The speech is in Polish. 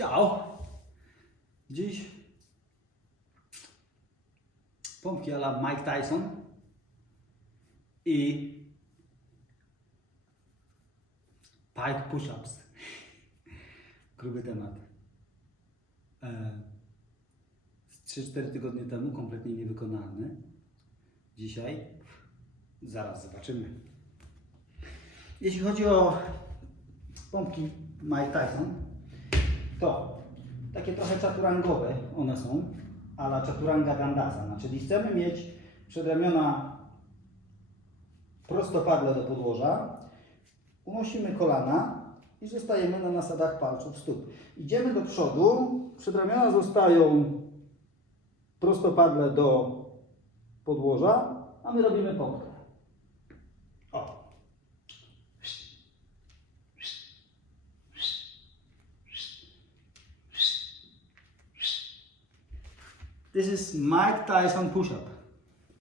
Ciao! Dziś pompki ala Mike Tyson i pike push-ups. Gruby temat. E, z 3-4 tygodnie temu kompletnie niewykonalny. Dzisiaj zaraz zobaczymy. Jeśli chodzi o pompki Mike Tyson, to takie trochę czaturangowe one są, ala czaturanga dandasana, czyli chcemy mieć przedramiona prostopadle do podłoża, unosimy kolana i zostajemy na nasadach palców stóp. Idziemy do przodu, przedramiona zostają prostopadle do podłoża, a my robimy pompkę. This is Mike Tyson push-up.